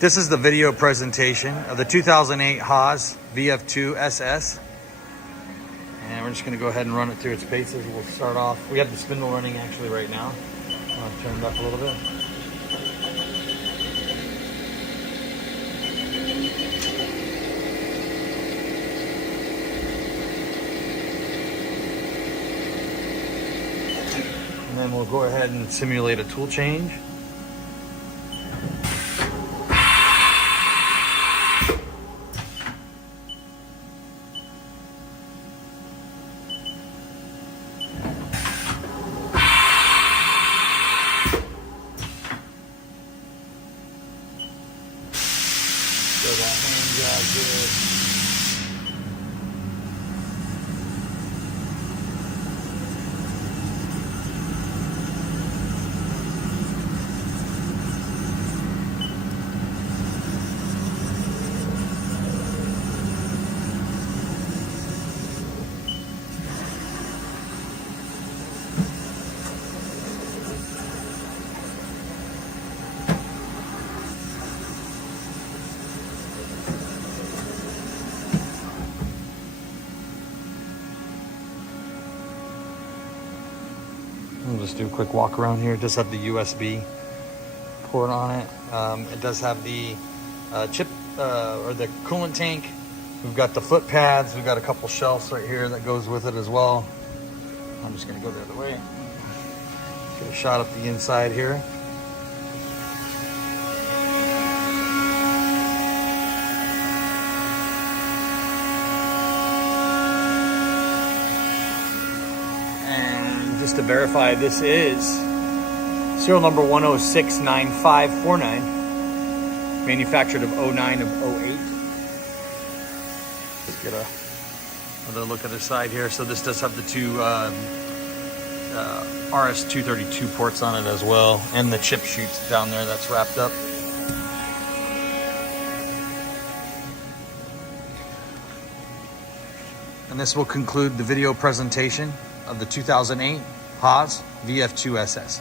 This is the video presentation of the 2008 Haas VF-2SS. And we're just going to go ahead and run it through its paces. We'll start off. We have the spindle running actually right now. I'll turn it up a little bit. And then we'll go ahead and simulate a tool change. So that hand job good. We'll just do a quick walk around here. It does have the USB port on it. It does have the chip or the coolant tank. We've got the foot pads. We've got a couple shelves right here that goes with it as well. I'm just gonna go the other way. Get a shot up the inside here. Just to verify, this is serial number 1069549, manufactured of 09 of 08. Let's get another look at the side here. So this does have the two RS-232 ports on it as well, and the chip chutes down there that's wrapped up. And this will conclude the video presentation of the 2008 Haas VF-2SS.